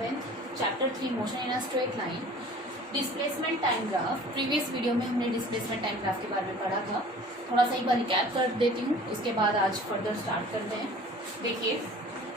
11th chapter 3 motion in a straight line displacement time graph. Previous video में हमने displacement time graph के बारे में पढ़ा था। थोड़ा सा एक बार रिकैप कर देती हूँ, उसके बाद आज फर्दर स्टार्ट करते हैं। देखिए,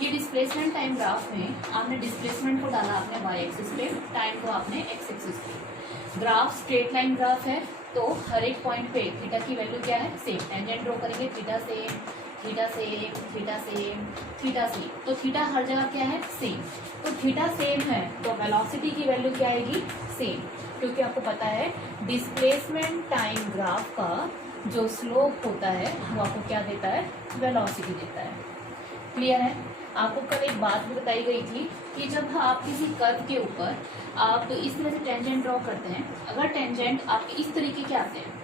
ये डिस्प्लेसमेंट टाइम ग्राफ में आपने डिस्प्लेसमेंट को डाला आपने वाई एक्सिस पे, टाइम को आपने एक्स एक्सिस पे। ग्राफ स्ट्रेट लाइन ग्राफ है, तो हर एक पॉइंट पे थीटा की वैल्यू क्या है, सेम। टेंजेंट ड्रॉ करेंगे, theta same, theta same, theta same, theta same, तो थीटा हर जगह क्या है, सेम। तो थीटा सेम है तो वेलोसिटी की वैल्यू क्या आएगी, सेम, क्योंकि आपको पता है डिस्प्लेसमेंट टाइम ग्राफ का जो स्लोप होता है वो आपको क्या देता है, वेलोसिटी देता है। क्लियर है? आपको कल एक बात भी बताई गई थी कि जब आप किसी कर्व के ऊपर आप इस तरह से टेंजेंट ड्रॉ करते हैं, अगर टेंजेंट आपके इस तरीके के आते हैं,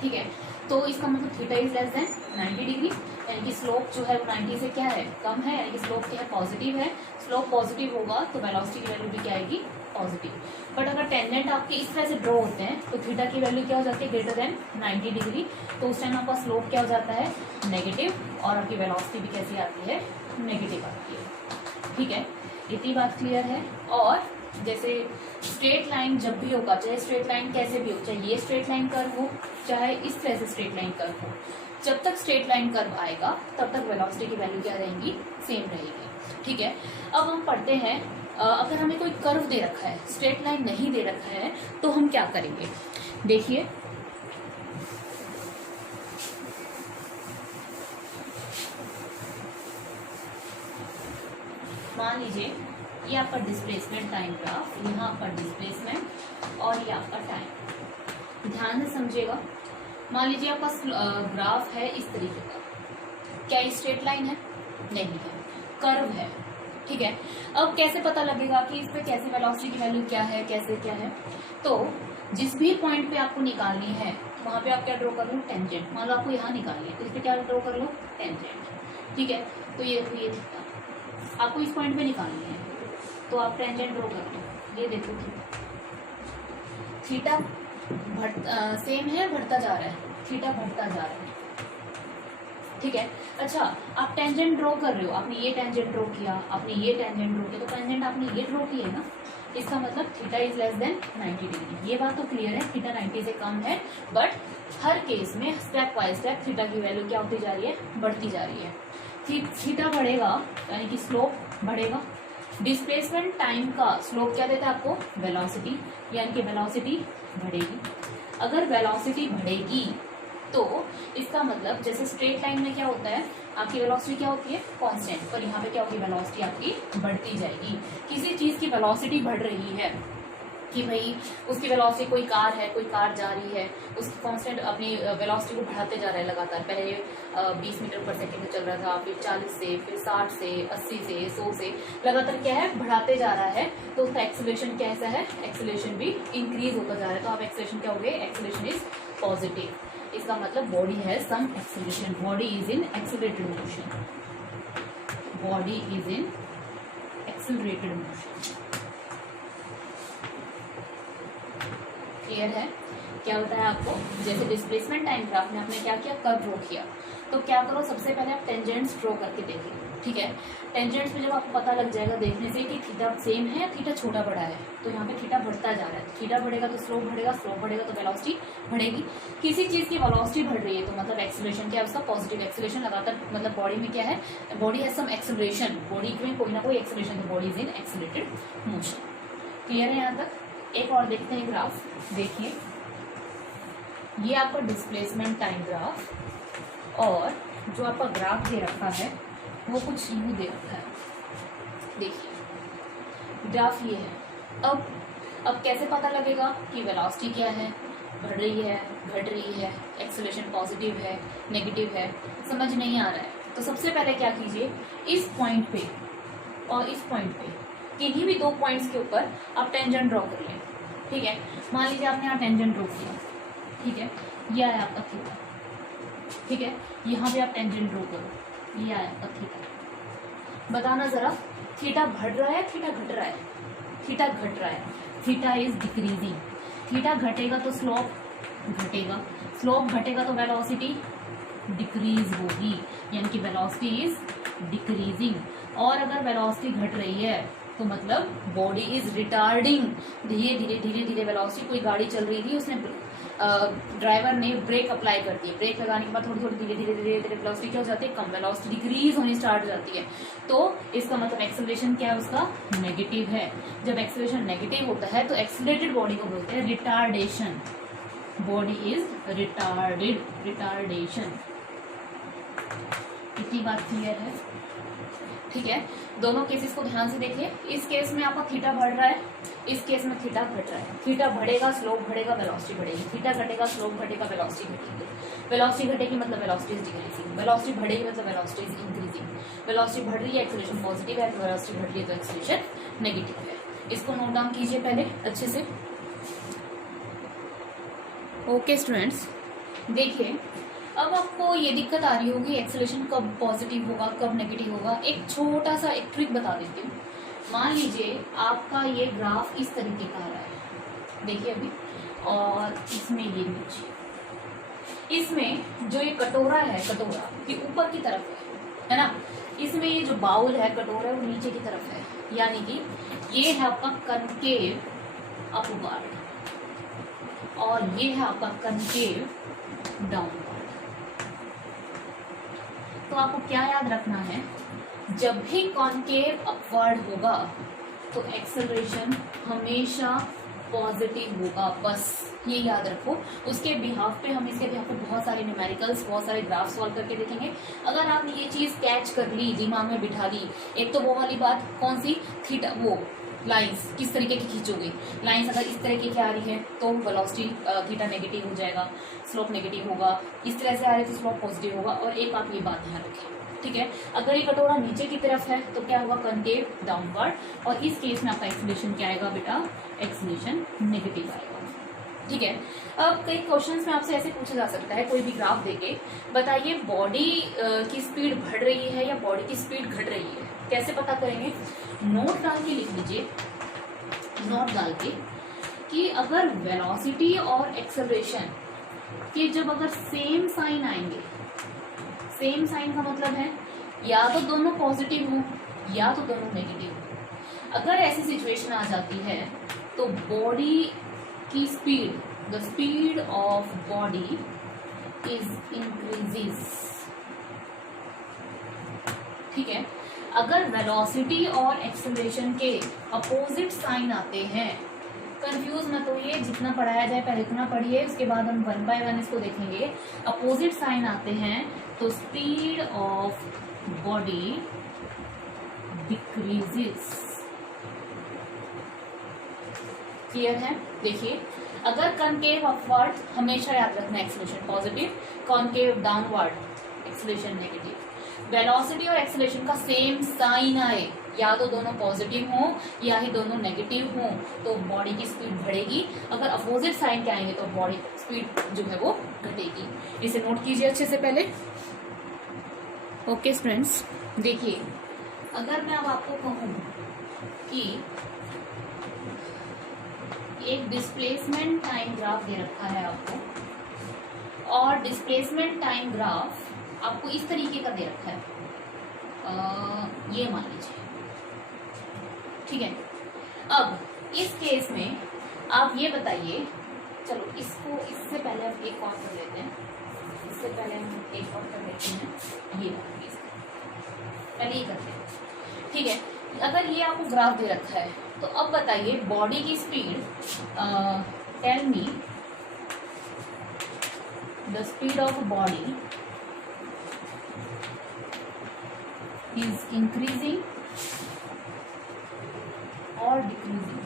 ठीक है, तो इसका मतलब theta is less than 90 degree, यानी कि स्लोप जो है वो 90 से क्या है, कम है, यानी कि स्लोप क्या है, पॉजिटिव है। स्लोप पॉजिटिव होगा तो वेलोसिटी की वैल्यू भी क्या आएगी, पॉजिटिव। बट अगर टेंजेंट आपके इस तरह से ड्रॉ होते हैं तो थीटा की वैल्यू क्या हो जाती है, ग्रेटर देन 90 डिग्री, तो उस टाइम आपका स्लोप क्या हो जाता है, नेगेटिव, और आपकी वेलोसिटी भी कैसी आती है, नेगेटिव आती है। ठीक है, इतनी बात क्लियर है। और जैसे स्ट्रेट लाइन जब भी होगा, चाहे स्ट्रेट लाइन कैसे भी हो, चाहे ये स्ट्रेट लाइन कर्व हो, चाहे इस तरह से स्ट्रेट लाइन कर्व हो, जब तक स्ट्रेट लाइन कर्व आएगा तब तक वेलोसिटी की वैल्यू क्या रहेगी, सेम रहेगी। ठीक है, अब हम पढ़ते हैं, अगर हमें कोई कर्व दे रखा है, स्ट्रेट लाइन नहीं दे रखा है, तो हम क्या करेंगे। देखिए, मान लीजिए ये आपका डिस्प्लेसमेंट टाइम ग्राफ, यहाँ आपका डिस्प्लेसमेंट और ये आपका टाइम। ध्यान से समझिएगा। मान लीजिए आपका ग्राफ है इस तरीके का, क्या ये स्ट्रेट लाइन है, नहीं है, कर्व है। ठीक है, अब कैसे पता लगेगा कि इस पे कैसे वेलोसिटी की वैल्यू क्या है, कैसे क्या है। तो जिस भी पॉइंट पे आपको निकालनी है वहां पे आप क्या ड्रॉ कर लो, टेंजेंट। मान लो आपको यहाँ निकालनी है तो इस पे क्या ड्रॉ कर लो, टेंजेंट। ठीक है, तो ये देखो, ये आपको इस पॉइंट पे निकालनी है तो आप टेंजेंट ड्रॉ कर लो। ये देखो, थीटा सेम है, बढ़ता जा रहा है, थीटा बढ़ता जा रहा है। ठीक है, अच्छा, आप टेंजेंट ड्रॉ कर रहे हो, आपने ये टेंजेंट ड्रॉ किया, आपने ये टेंजेंट ड्रॉ किया, तो टेंजेंट आपने ये ड्रॉ किया ना, इसका मतलब theta is less than 90 degree. ये बात तो क्लियर है, थीटा 90 से कम है, बट हर केस में स्टेप बाय स्टेप थीटा की वैल्यू क्या होती जा रही है, बढ़ती जा रही है। थीटा बढ़ेगा यानी कि स्लोप बढ़ेगा। डिस्प्लेसमेंट टाइम का स्लोप क्या देता है आपको, वेलोसिटी, यानी कि वेलोसिटी बढ़ेगी। अगर वेलोसिटी बढ़ेगी तो इसका मतलब जैसे स्ट्रेट लाइन में क्या होता है, आपकी वेलोसिटी क्या होती है, कांस्टेंट, पर यहाँ पे क्या होगी, वेलोसिटी आपकी बढ़ती जाएगी। किसी चीज की वेलोसिटी बढ़ रही है कि भाई उसकी वेलोसिटी, कोई कार है, कोई कार जा रही है, उसकी कांस्टेंट अपनी वेलोसिटी को बढ़ाते जा रहा है लगातार। पहले 20 मीटर पर सेकेंड में चल रहा था, फिर 40 से, फिर 60 से, 80 से, 100 से, लगातार क्या है, बढ़ाते जा रहा है। तो उसका एक्सेलरेशन कैसा है, एक्सेलरेशन भी इंक्रीज होता जा रहा है। तो आप एक्सेलरेशन क्या हो गए, एक्सेलरेशन इज पॉजिटिव। इसका मतलब बॉडी है some acceleration, body is in accelerated motion, body is in accelerated motion. Clear है? क्या होता है आपको, जैसे डिस्प्लेसमेंट टाइम ग्राफ में आपने क्या किया, कर्व ड्रॉ किया, तो क्या करो, सबसे पहले आप टेंजेंट्स ड्रॉ करके देखिए। ठीक है, टेंजेंट्स में जब आपको पता लग जाएगा देखने से कि थीटा सेम है, थीटा छोटा बड़ा है, तो यहाँ पे थीटा बढ़ता जा रहा है। थीटा बढ़ेगा तो स्लोप बढ़ेगा, स्लोप बढ़ेगा तो वेलोसिटी बढ़ेगी। किसी चीज की वेलोसिटी बढ़ रही है तो मतलब एक्सेलरेशन क्या है उसका, पॉजिटिव एक्सेलरेशन लगातार, मतलब बॉडी में क्या है, body has some acceleration, body में कोई ना कोई एक्सेलरेशन है, body is in accelerated motion. Clear है यहाँ तक? एक और देखते हैं ग्राफ। देखिए, ये आपका डिस्प्लेसमेंट टाइम ग्राफ, और जो आपका ग्राफ दे रखा है वो कुछ यूं दे रखा है। देखिए, ग्राफ ये है। अब कैसे पता लगेगा कि वेलोसिटी क्या है, बढ़ रही है, घट रही है, एक्सेलरेशन पॉजिटिव है, नेगेटिव है, समझ नहीं आ रहा है। तो सबसे पहले क्या कीजिए, इस पॉइंट पे और इस पॉइंट पे, किन्हीं भी दो पॉइंट्स के ऊपर आप टेंजेंट ड्रॉ कर लें। ठीक है, मान लीजिए आपने यहाँ टेंजेंट ड्रॉ किया, ठीक है, ये आया आपका थीटा। ठीक है, यहाँ पे आप टेंजेंट ड्रॉ करो, ये आया आपका थीटा। बताना जरा, थीटा बढ़ रहा है, थीटा घट रहा है, थीटा घट रहा है, थीटा इज डिक्रीजिंग। थीटा घटेगा तो स्लोप घटेगा, स्लोप घटेगा तो वेलोसिटी डिक्रीज होगी, यानी कि वेलोसिटी इज डिक्रीजिंग। और अगर वेलोसिटी घट रही है तो मतलब बॉडी इज रिटार्डिंग, धीरे धीरे धीरे धीरे वेलोसिटी, कोई गाड़ी चल रही थी, उसने ड्राइवर ने ब्रेक अप्लाई कर दी, ब्रेक लगाने के बाद थोड़ी थोड़ी धीरे धीरे धीरे धीरे वेलोसिटी क्या हो जाती है, कम वेलोसिटी डिक्रीज होनी स्टार्ट हो जाती है। तो इसका मतलब एक्सेलरेशन क्या है, उसका नेगेटिव है। जब एक्सेलरेशन नेगेटिव होता है तो एक्सेलरेटेड बॉडी को बोलते हैं retardation, body is retarded, retardation. इतनी बात क्लियर है, ठीक है। दोनों केसेस को ध्यान से देखिए। इस केस में आपका थीटा बढ़ रहा है, इस केस में थीटा घट रहा है। थीटा बढ़ेगा, स्लोप बढ़ेगा, वेलोसिटी बढ़ेगी। थीटा घटेगा, स्लोप घटेगा, वेलोसिटी घटेगी। वेलोसिटी घटेगी मतलब वेलोसिटी इज डिक्रीजिंग, वेलोसिटी बढ़ेगी मतलब वेलोसिटी इज इंक्रीजिंग। वेलोसिटी बढ़ रही है, एक्सेलरेशन पॉजिटिव है, वेलोसिटी घट रही है तो एक्सेलरेशन नेगेटिव है। इसको नोट डाउन कीजिए पहले अच्छे से। ओके स्टूडेंट्स, देखिए अब आपको ये दिक्कत आ रही होगी एक्सेलरेशन कब पॉजिटिव होगा कब नेगेटिव होगा। एक छोटा सा एक ट्रिक बता देती हूँ। मान लीजिए आपका ये ग्राफ इस तरीके का आ रहा है, देखिए अभी, और इसमें ये नीचे, इसमें जो ये कटोरा है, कटोरा ये ऊपर की तरफ है ना, इसमें ये जो बाउल है, कटोरा है, वो नीचे की तरफ है, यानी कि ये है आपका कनकेव अपवर्ड और ये है आपका कनकेव डाउनवर्ड। तो आपको क्या याद रखना है, जब भी कॉनकेव अपवर्ड होगा तो एक्सेलरेशन हमेशा पॉजिटिव होगा, बस ये याद रखो। उसके बिहाफ पे हम इसके बिहाफ पे बहुत सारे न्यूमेरिकल्स, बहुत सारे ग्राफ सॉल्व करके देखेंगे। अगर आपने ये चीज कैच कर ली, दिमाग में बिठा ली, एक तो वो वाली बात कौन सी, थीटा, वो लाइंस किस तरीके की खींचोगे। लाइंस अगर इस तरीके की आ रही है तो वेलोसिटी थीटा नेगेटिव हो जाएगा, स्लोप नेगेटिव होगा। इस तरह से आ रही है तो स्लोप पॉजिटिव होगा। और एक आप ये बात ध्यान रखें, ठीक है। अगर ये कटोरा नीचे की तरफ है तो क्या होगा, कनकेव डाउनवर्ड, और इस केस में आपका एक्सेलरेशन क्या आएगा बेटा, एक्सेलरेशन नेगेटिव आएगा, ठीक है। अब कई क्वेश्चंस में आपसे ऐसे पूछा जा सकता है, कोई भी ग्राफ देके बताइए बॉडी की स्पीड बढ़ रही है या बॉडी की स्पीड घट रही है। कैसे पता करेंगे, नोट डाल के लिख लीजिए, नोट डाल के कि अगर वेलोसिटी और एक्सेलरेशन के जब अगर सेम साइन आएंगे, सेम साइन का मतलब है या तो दोनों पॉजिटिव हो या तो दोनों नेगेटिव हो। अगर ऐसी सिचुएशन आ जाती है तो बॉडी की speed, the speed of body is increases, ठीक है। अगर वेलोसिटी और एक्सेलरेशन के अपोजिट साइन आते हैं, कंफ्यूज मत होइए, जितना पढ़ाया जाए पहले उतना पढ़िए, उसके बाद हम वन बाय वन इसको देखेंगे। अपोजिट साइन आते हैं तो speed of body decreases, clear है। देखिए अगर कॉनकेव अपवर्ड, हमेशा याद रखना acceleration positive, concave downward acceleration negative. Velocity और एक्सेलरेशन का सेम साइन आए, या तो दोनों पॉजिटिव हो या ही दोनों नेगेटिव हो, तो बॉडी की स्पीड बढ़ेगी। अगर अपोजिट साइन के आएंगे तो बॉडी स्पीड जो है वो घटेगी। इसे नोट कीजिए अच्छे से पहले। ओके स्टूडेंट्स, देखिए अगर मैं अब आपको कहूँ कि एक डिस्प्लेसमेंट टाइम ग्राफ दे रखा है आपको, और डिस्प्लेसमेंट टाइम ग्राफ आपको इस तरीके का दे रखा है, ये मान लीजिए, ठीक है। अब इस केस में आप ये बताइए, चलो इसको इससे पहले हम एक और कर लेते हैं, इससे पहले हम एक और कर लेते हैं, ये पहले ये करते हैं, ठीक है। अगर ये आपको ग्राफ दे रखा है तो अब बताइए बॉडी की speed, tell me the speed of body is increasing or decreasing।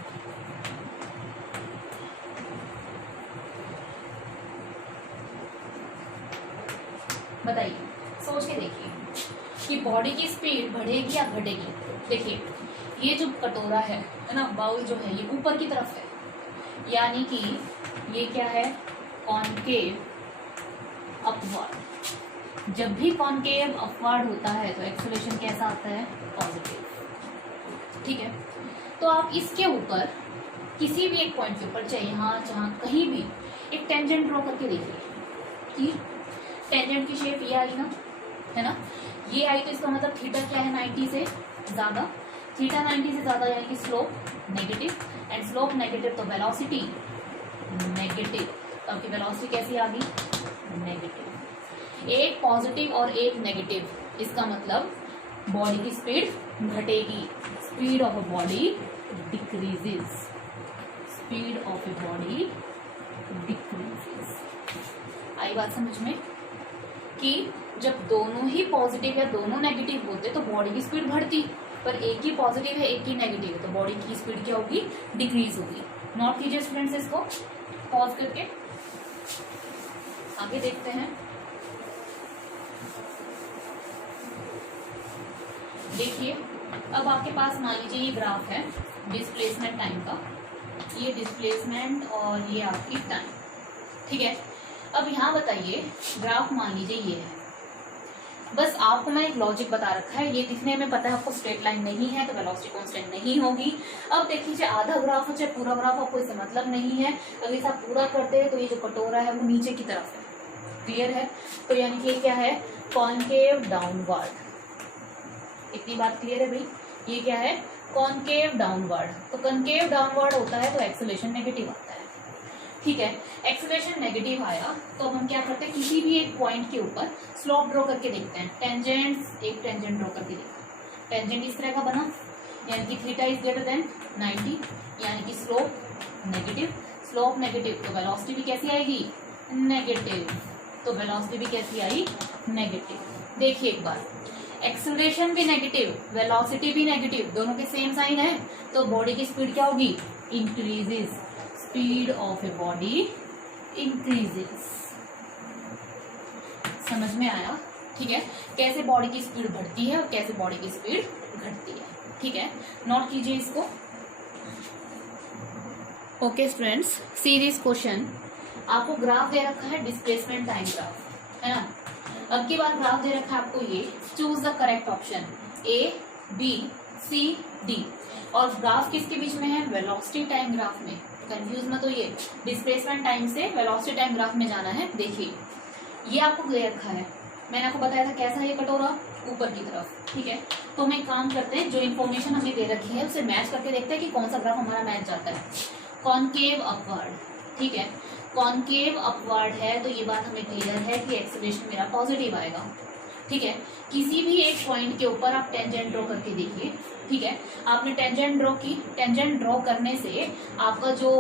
बताइए, सोच के देखिए कि बॉडी की स्पीड बढ़ेगी या घटेगी। देखिए ये जो कटोरा है ना, बाउल जो है ये ऊपर की तरफ है, यानी कि ये क्या है, कॉनकेव अपवर्ड। जब भी कॉनकेव अपवर्ड होता है तो एक्सेलरेशन कैसा आता है, पॉजिटिव, ठीक है। तो आप इसके ऊपर किसी भी एक पॉइंट के ऊपर, चाहे यहाँ जहाँ कहीं भी, एक टेंजेंट ड्रॉ करके देखिए कि टेंजेंट की शेप ये आई ना, है ना, ये आई तो इसका मतलब थीटा क्या है, 90 से ज़्यादा। थीटा 90 से ज्यादा यानी कि slope negative, and slope negative तो वेलोसिटी नेगेटिव। तो आपकी वेलोसिटी कैसी आ गई? नेगेटिव। एक पॉजिटिव और एक नेगेटिव, इसका मतलब बॉडी की स्पीड घटेगी, speed of a body decreases, speed of a body decreases. आई बात समझ में कि जब दोनों ही पॉजिटिव या दोनों नेगेटिव होते तो बॉडी की स्पीड बढ़ती, पर एक ही पॉजिटिव है एक ही नेगेटिव है तो बॉडी की स्पीड क्या होगी? डिक्रीज होगी। नोट कीजिए स्टूडेंट्स, इसको पॉज करके आगे देखते हैं। देखिए अब आपके पास मान लीजिए ये ग्राफ है डिस्प्लेसमेंट टाइम का, ये डिस्प्लेसमेंट और ये आपकी टाइम, ठीक है। अब यहाँ बताइए ग्राफ मान लीजिए ये है, बस आपको मैंने एक लॉजिक बता रखा है, ये दिखने में पता है आपको स्ट्रेट लाइन नहीं है तो वेलोसिटी कांस्टेंट नहीं होगी। अब देख लीजिए आधा ग्राफ हो चाहे पूरा ग्राफ आपको इससे मतलब नहीं है, अगर इसे आप पूरा करते हैं तो ये जो कटोरा है वो नीचे की तरफ है, क्लियर है। तो यानी कि क्या है? Concave downward. इतनी बात क्लियर है भाई? ये क्या है? Concave downward. तो कॉनकेव डाउनवर्ड होता है तो एक्सेलरेशन नेगेटिव आता है, ठीक है। एक्सेलरेशन नेगेटिव आया तो अब हम क्या करते हैं, किसी भी एक पॉइंट के ऊपर स्लोप ड्रॉ करके देखते हैं। टेंजेंट, एक टेंजेंट ड्रॉ करके देखा, टेंजेंट इस तरह का बना, यानी कि थीटा इज ग्रेटर देन 90, यानी कि स्लोप नेगेटिव। स्लोप नेगेटिव तो वेलोसिटी भी कैसी आएगी? नेगेटिव। तो वेलोसिटी भी कैसी आई? नेगेटिव। देखिए एक बार, एक्सेलरेशन भी नेगेटिव, वेलोसिटी भी नेगेटिव, दोनों के सेम साइन है तो बॉडी की स्पीड क्या होगी? Increases, speed of a body increases. समझ में आया? ठीक है, कैसे बॉडी की स्पीड बढ़ती है और कैसे बॉडी की स्पीड घटती है, ठीक है। नोट कीजिए इसको। Okay students, see this question. आपको ग्राफ दे रखा है डिस्प्लेसमेंट टाइम ग्राफ, है ना। अब की बार ग्राफ दे रखा है आपको ये, choose the correct option A, B, C, D। और ग्राफ किसके बीच में है? वेलोसिटी टाइम ग्राफ में। कंफ्यूज मत होइए, डिस्प्लेसमेंट टाइम से वेलोसिटी टाइम ग्राफ में जाना है। देखिए ये आपको दे रखा है, मैंने आपको बताया था कैसा है ये कटोरा, ऊपर की तरफ, ठीक है। तो हम एक काम करते हैं, जो इन्फॉर्मेशन हमें दे रखी है उसे मैच करके देखते हैं कि कौन सा ग्राफ हमारा मैच जाता है। कॉनकेव अपवर्ड, ठीक है, कॉनकेव अपवर्ड है तो ये बात हमें क्लियर है कि एक्सेलरेशन मेरा पॉजिटिव आएगा, ठीक है। किसी भी एक पॉइंट के ऊपर आप टेंजेंट ड्रॉ करके देखिए, ठीक है। आपने टेंजेंट ड्रॉ की, टेंजेंट ड्रॉ करने से आपका जो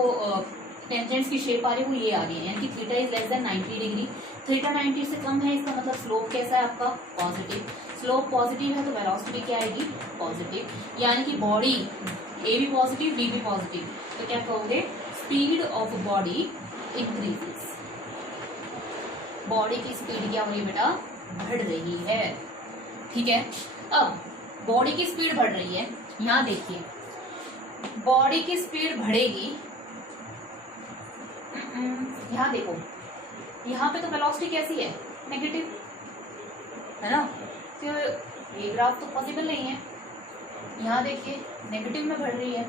टेंजेंट्स की शेप आ रही है वो ये आ रही है, यानी कि theta is less than 90 degree. Theta 90 से कम है, इसका मतलब स्लोप कैसा है आपका? पॉजिटिव। स्लोप पॉजिटिव है तो वेलोसिटी क्या आएगी? पॉजिटिव। यानी कि बॉडी ए भी पॉजिटिव, बी भी पॉजिटिव, तो क्या कहोगे? Speed of body increases. Body की स्पीड क्या हो रही है बेटा? बढ़ रही है, ठीक है। अब बॉडी की स्पीड बढ़ रही है, यहां देखिए बॉडी की स्पीड बढ़ेगी, यहां देखो, यहाँ पे तो वेलोसिटी कैसी है? नेगेटिव, है ना। तो ये ग्राफ तो पॉसिबल नहीं है। यहाँ देखिए नेगेटिव में बढ़ रही है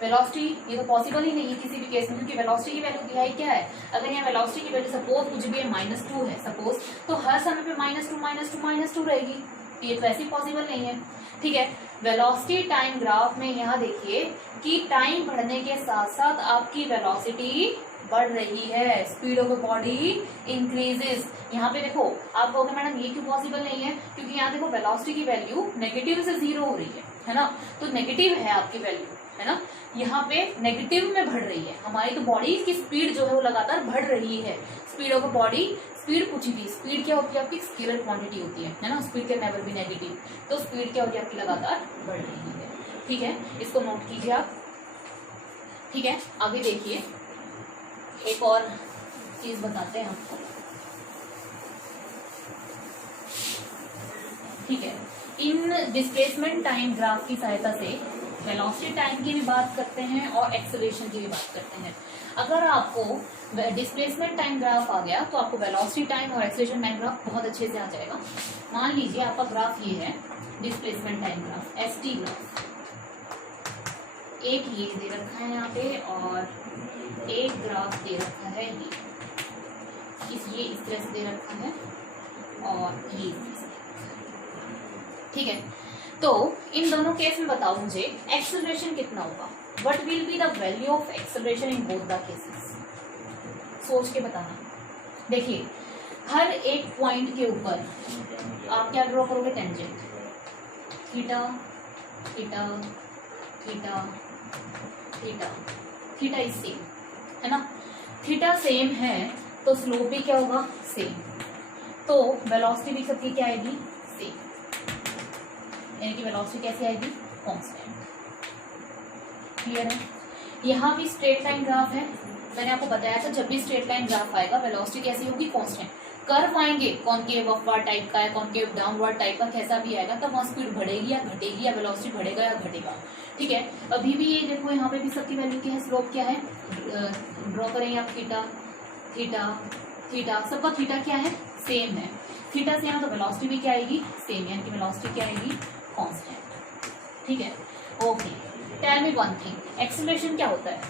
वेलोसिटी, ये तो पॉसिबल ही नहीं है किसी भी केस में, क्योंकि वेलोसिटी की वैल्यू दिखाई क्या है? अगर यहाँ वेलोसिटी की वैल्यू सपोज कुछ भी है -2 है सपोज, तो हर समय पे -2 रहेगी, ये तो ऐसी पॉसिबल नहीं है, ठीक है। वेलोसिटी टाइम ग्राफ में यहाँ देखिए कि टाइम बढ़ने के साथ साथ आपकी वेलोसिटी बढ़ रही है, स्पीड ऑफ बॉडी इंक्रीजेस। यहाँ पे देखो, आप कहोगे मैडम ये क्यों पॉसिबल नहीं है? क्योंकि यहाँ देखो वेलोसिटी की वैल्यू नेगेटिव से 0 हो रही है ना, तो नेगेटिव है आपकी वैल्यू, है ना। यहाँ पे नेगेटिव में बढ़ रही है हमारी, तो बॉडी की स्पीड जो है वो लगातार बढ़ रही है। स्पीड ऑफ बॉडी, स्पीड कुछ भी, स्पीड क्या होती है आपकी? स्केलर क्वांटिटी होती है ना, speed can never be negative, तो स्पीड क्या होती है आपकी? लगातार बढ़ रही है, ठीक है। इसको नोट कीजिए आप, ठीक है। आगे देखिए, एक और चीज बताते हैं आपको, ठीक है। इन डिस्प्लेसमेंट टाइम ग्राफ की सहायता से वेलोसिटी टाइम की भी बात करते हैं और एक्सेलरेशन की भी बात करते हैं। अगर आपको डिस्प्लेसमेंट टाइम ग्राफ आ गया तो आपको वेलोसिटी टाइम और एक्सेलरेशन टाइम ग्राफ बहुत अच्छे से आ जाएगा। मान लीजिए आपका ग्राफ ये है displacement time graph, ST graph, एक ये दे रखा है यहाँ पे और एक ग्राफ दे रखा है ये इस तरह से दे रखा है और ये, ठीक है। तो इन दोनों केस में बताओ मुझे एक्सेलरेशन कितना होगा, what will be the value of acceleration in both the cases, सोच के बताना। देखिए हर एक पॉइंट के ऊपर आप क्या ड्रॉ करोगे, tangent, theta theta theta theta, theta is same है ना, थीटा सेम है तो स्लोप भी क्या होगा, सेम, तो वेलोसिटी भी सबकी क्या आएगी, सेम, यानी कि वेलोसिटी कैसे आएगी, कांस्टेंट। क्लियर है। यहाँ भी स्ट्रेट लाइन ग्राफ है, मैंने आपको बताया था जब भी स्ट्रेट लाइन ग्राफ आएगा वेलोसिटी कैसी होगी, कांस्टेंट। कर्व आएंगे कॉनकेव अपवर्ड टाइप का है, कॉनकेव डाउनवर्ड टाइप का, कैसा भी आएगा तब वहाँ स्पीड बढ़ेगी या घटेगी या वेलोसिटी बढ़ेगा या घटेगा। ठीक है, अभी भी ये देखो यहाँ पे भी सबकी वैल्यू क्या है, स्लोप क्या है, ड्रॉ करेंगे आप थीटा थीटा थीटा, सबका थीटा क्या है, सेम है, थीटा सेम है तो वेलोसिटी भी क्या आएगी, सेम, यानी कि वेलोसिटी क्या आएगी, कांस्टेंट। ठीक है, okay. Tell me one thing, acceleration क्या होता है,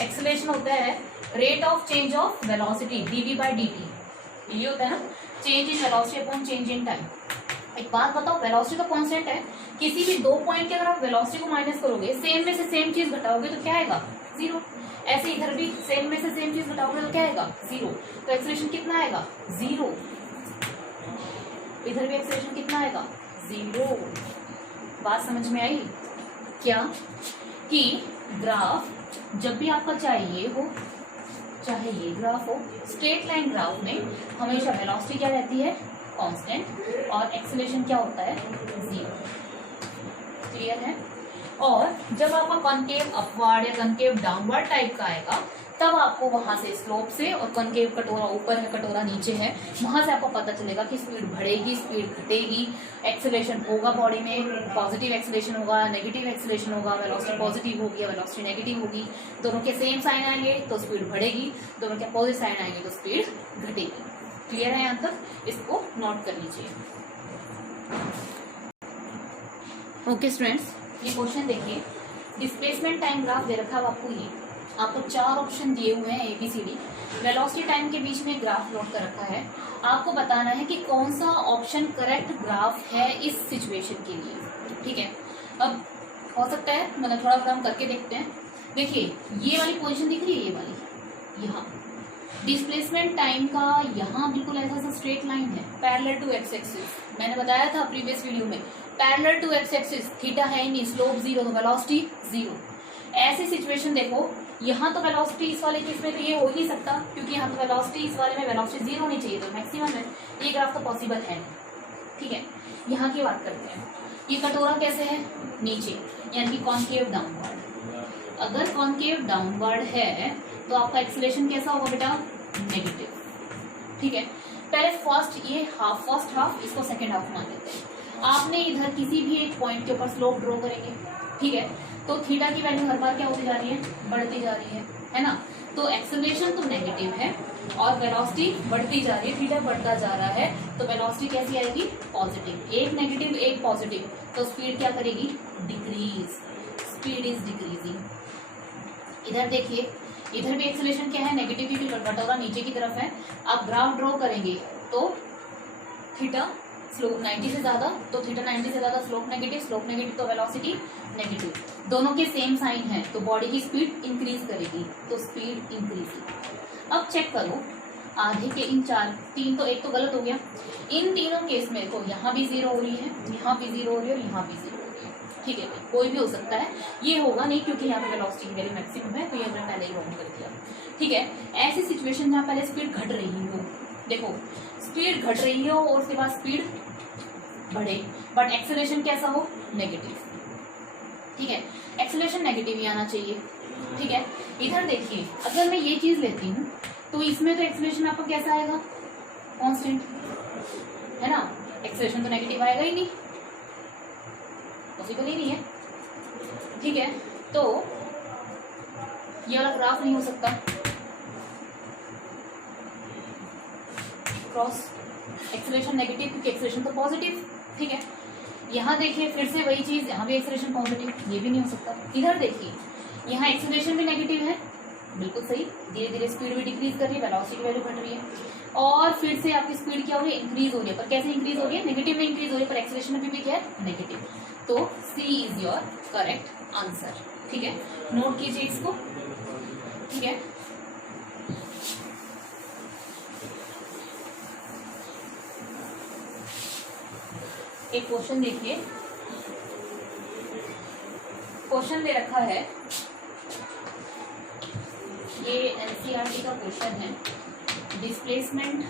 एक्सेलरेशन होता है rate of change of velocity dv by dt, ये होता है ना, change in velocity upon change in time. एक बात बताओ, वेलोसिटी तो कांस्टेंट है, किसी भी दो पॉइंट के अगर आप वेलोसिटी को माइनस करोगे, सेम में से सेम चीज घटाओगे तो क्या आएगा, जीरो। ऐसे इधर भी सेम में से सेम चीज घटाओगे तो क्या आएगा, जीरो। तो एक्सेलरेशन कितना आएगा, जीरो। इधर भी एक्सेलरेशन कितना आएगा, जीरो। बात समझ में आई क्या, कि ग्राफ जब भी आपका चाहिए हो, चाहे ये ग्राफ हो, स्ट्रेट लाइन ग्राफ में हमेशा वेलोसिटी क्या रहती है, कांस्टेंट, और एक्सेलरेशन क्या होता है, जीरो। क्लियर है। और जब आपका कॉनकेव अपवर्ड या कॉनकेव डाउनवर्ड टाइप का आएगा तब आपको वहां से स्लोप से, और कॉनकेव कटोरा ऊपर है कटोरा नीचे है, वहां से आपको पता चलेगा कि स्पीड बढ़ेगी स्पीड घटेगी, एक्सेलरेशन होगा बॉडी में, पॉजिटिव एक्सेलरेशन होगा नेगेटिव एक्सेलरेशन होगा, वेलोसिटी पॉजिटिव होगी या वेलोसिटी नेगेटिव होगी, दोनों के सेम साइन आएंगे तो स्पीड बढ़ेगी, दोनों के अपोजिट साइन आएंगे तो स्पीड घटेगी। क्लियर है यहाँ तक, इसको नोट कर लीजिए। ओके स्टूडेंट्स, ये क्वेश्चन देखिए, डिस्प्लेसमेंट टाइम ग्राफ दे रखा है आपको, ये आपको चार ऑप्शन दिए हुए हैं ABCD, वेलोसिटी टाइम के बीच में ग्राफ प्लॉट कर रखा है, आपको बताना है कि कौन सा ऑप्शन करेक्ट ग्राफ है इस सिचुएशन के लिए। ठीक है, अब हो सकता है मतलब थोड़ा थोड़ा हम करके देखते हैं। देखिए ये वाली पोजीशन दिख रही है, ये वाली, यहाँ डिस्प्लेसमेंट टाइम का यहाँ बिल्कुल ऐसा सा स्ट्रेट लाइन है पैरेलल टू एक्स एक्सिस, मैंने बताया था प्रीवियस वीडियो में, parallel to x axis, theta है ही नहीं, स्लोप जीरो तो वेलोसिटी जीरो। ऐसी सिचुएशन देखो, यहाँ तो वेलोसिटी इस वाले केस में तो ये हो ही नहीं सकता, क्योंकि यहाँ तो वेलोसिटी इस वाले में वेलोसिटी जीरो होनी चाहिए, तो मैक्सिमम है, ये ग्राफ तो पॉसिबल है नहीं। ठीक है, यहाँ की बात करते हैं, ये कटोरा कैसे है, नीचे, यानी कि कॉनकेव डाउनवर्ड। अगर कॉनकेव डाउनवर्ड है तो आपका एक्सेलरेशन कैसा होगा बेटा, नेगेटिव। ठीक है, पहले फर्स्ट ये हाफ, फर्स्ट हाफ, इसको सेकेंड हाफ मान लेते हैं। आपने इधर किसी भी एक पॉइंट के ऊपर स्लोप ड्रॉ करेंगे, ठीक है, तो थीटा की वैल्यू हर बार क्या होती जा रही है, बढ़ती जा रही है ना, तो एक्सेलरेशन तो नेगेटिव है और वेलोसिटी बढ़ती जा रही है, थीटा बढ़ता जा रहा है, तो वेलोसिटी कैसी आएगी, पॉजिटिव, एक नेगेटिव एक पॉजिटिव, तो स्पीड क्या करेगी, डिक्रीज, स्पीड इज डिक्रीजिंग। इधर देखिए, इधर भी एक्सेलरेशन क्या है, नेगेटिव, क्योंकि कटोरा नीचे की तरफ है, आप ग्राफ ड्रॉ करेंगे तो थीटा स्लोप 90 से ज्यादा, तो थीटा 90 से ज्यादा, स्लोप नेगेटिव तो वेलोसिटी नेगेटिव, दोनों के सेम साइन है तो बॉडी की स्पीड इंक्रीज करेगी, तो स्पीड इंक्रीज। अब चेक करो, आधे के इन चार, तीन तो एक तो गलत हो गया, इन तीनों केस में देखो, यहाँ भी जीरो हो रही है, यहाँ भी जीरो हो रही है और यहाँ भी जीरो हो रही है। ठीक है, कोई भी हो सकता है, ये होगा नहीं क्योंकि यहाँ पे वेलोसिटी की वैल्यू मैक्सिमम है, तो ये हमने पहले ही रॉन्ग कर दिया। ठीक है, ऐसी सिचुएशन जहाँ पहले स्पीड घट रही हो, देखो स्पीड घट रही हो और उसके बाद स्पीड बढ़े, बट एक्सेलरेशन कैसा हो, नेगेटिव। ठीक है, एक्सेलरेशन नेगेटिव ही आना चाहिए। ठीक है, इधर देखिए, अगर मैं ये चीज लेती हूँ तो इसमें तो एक्सेलरेशन आपका कैसा आएगा, कांस्टेंट है ना, एक्सेलरेशन तो नेगेटिव आएगा ही नहीं, पॉसिबल ही नहीं है। ठीक है, तो ये वाला ग्राफ नहीं हो सकता, क्रॉस एक्सेलरेशन नेगेटिव क्योंकि एक्सेलरेशन तो पॉजिटिव। ठीक है, यहाँ देखिए फिर से वही चीज, यहाँ भी एक्सेलरेशन पॉजिटिव, ये भी नहीं हो सकता। इधर देखिए, यहाँ एक्सेलरेशन भी नेगेटिव है, बिल्कुल सही, धीरे धीरे स्पीड भी डिक्रीज कर रही है, वेलोसिटी की वैल्यू घट रही है, और फिर से आपकी स्पीड क्या हो रही है, इंक्रीज हो रही है, पर कैसे इंक्रीज हो रही है, नेगेटिव में इंक्रीज हो रही है, पर एक्सेलरेशन में भी क्या है, नेगेटिव। तो सी इज योर करेक्ट आंसर। ठीक है, नोट कीजिए इसको। ठीक है, एक क्वेश्चन देखिए, क्वेश्चन दे रखा है, ये एनसीईआरटी का क्वेश्चन है। डिस्प्लेसमेंट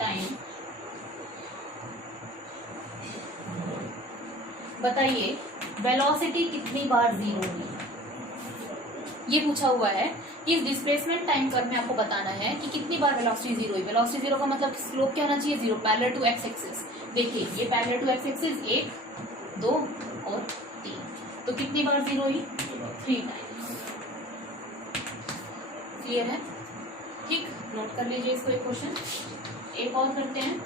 टाइम बताइए वेलोसिटी कितनी बार जीरो हुई, ये पूछा हुआ है कि इस डिस्प्लेसमेंट टाइम कर्व में आपको बताना है कि कितनी बार वेलोसिटी जीरो हुई। वेलोसिटी जीरो का मतलब स्लोप क्या होना चाहिए, zero, parallel to x axis. देखिए ये पैरेलल टू एक्स एक्सिस 1, 2 और 3, तो कितनी बार जीरो हुई, 3 टाइम्स। क्लियर है? ठीक, नोट कर लीजिए इसको। एक क्वेश्चन एक और करते हैं।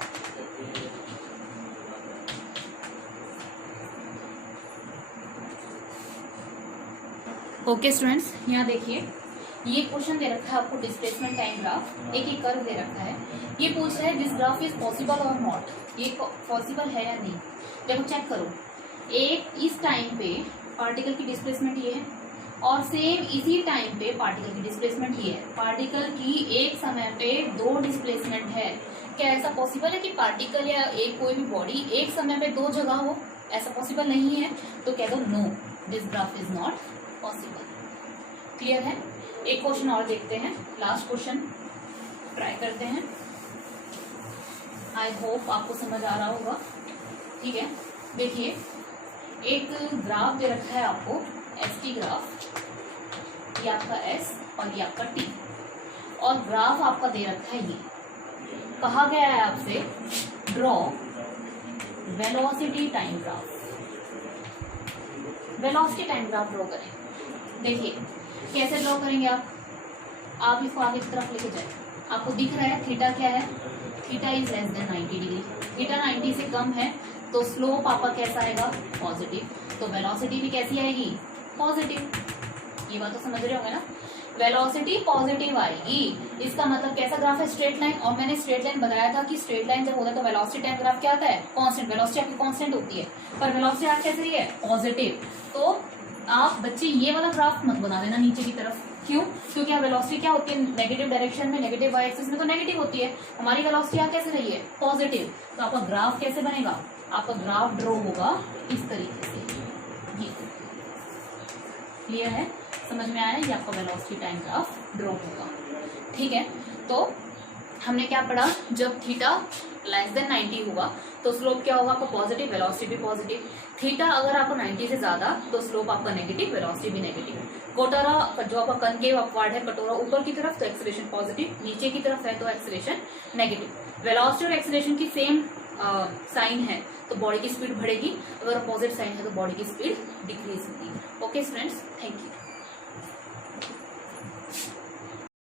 ओके स्टूडेंट्स, यहाँ देखिए ये क्वेश्चन दे रखा है आपको डिस्प्लेसमेंट टाइम ग्राफ, एक कर्व दे रखा है। ये पूछ रहा है दिस ग्राफ इज पॉसिबल और नॉट, ये पॉसिबल है या नहीं। देखो चेक करो, एक इस टाइम पे पार्टिकल की डिस्प्लेसमेंट ये है और सेम इसी टाइम पे पार्टिकल की डिस्प्लेसमेंट ये है। पार्टिकल की एक समय पे 2 डिस्प्लेसमेंट है। क्या ऐसा पॉसिबल है कि पार्टिकल या एक कोई भी बॉडी एक समय पे 2 जगह हो? ऐसा पॉसिबल नहीं है, तो कह दो no, this graph is not possible. Clear है? एक क्वेश्चन और देखते हैं, लास्ट क्वेश्चन ट्राई करते हैं। आई होप आपको समझ आ रहा होगा। ठीक है, देखिए एक ग्राफ दे रखा है आपको, एस ग्राफ, ये आपका एस और ये आपका टी, और ग्राफ आपका दे रखा है ये। कहा गया है आपसे draw velocity time graph, velocity time graph draw करें। देखिए कैसे ड्रॉ करेंगे आप इसको आगे की तरफ लेके जाए। आपको दिख रहा है थीटा क्या है, theta is less than 90 degree. Theta 90 से कम है तो स्लोप आपका कैसा आएगा, पॉजिटिव। तो वेलोसिटी भी कैसी आएगी, पॉजिटिव। ये बात तो समझ रहे होंगे ना, वेलोसिटी पॉजिटिव आएगी। इसका मतलब कैसा ग्राफ है, स्ट्रेट लाइन। और मैंने स्ट्रेट लाइन बताया था कि स्ट्रेट लाइन जब होता है तो वेलोसिटी टाइम ग्राफ क्या आता है, कांस्टेंट। वेलोसिटी आपकी कांस्टेंट होती है, पर वेलोसिटी आप कैसे है, पॉजिटिव। तो आप बच्चे ये वाला ग्राफ मत बना देना नीचे की तरफ। क्यों? क्योंकि आप वेलोसिटी क्या होती है, नेगेटिव डायरेक्शन में, नेगेटिव वाई एक्सिस में तो नेगेटिव होती है। हमारी वेलोसिटी यहाँ कैसे रही है, पॉजिटिव। तो आपका ग्राफ कैसे बनेगा, आपका ग्राफ ड्रॉ होगा इस तरीके से। ये क्लियर है, समझ में आया? ये आपका वेलोसिटी टाइम ग्राफ ड्रॉ होगा। ठीक है, तो हमने क्या पढ़ा, जब थीटा लेस देन 90 होगा तो स्लोप क्या होगा आपका, पॉजिटिव, वेलोसिटी भी पॉजिटिव। थीटा अगर आपको 90 से ज्यादा तो स्लोप आपका नेगेटिव, वेलोसिटी भी नेगेटिव। कटोरा जो आपका कनकेव अपवार्ड है, कटोरा ऊपर की तरफ तो एक्सेलरेशन पॉजिटिव, नीचे की तरफ है तो एक्सेलरेशन नेगेटिव। वेलोसिटी और एक्सेलरेशन की सेम साइन है तो बॉडी की स्पीड बढ़ेगी, अगर अपोजिट साइन है तो बॉडी की स्पीड डिक्रीज होगी। Okay students, thank you.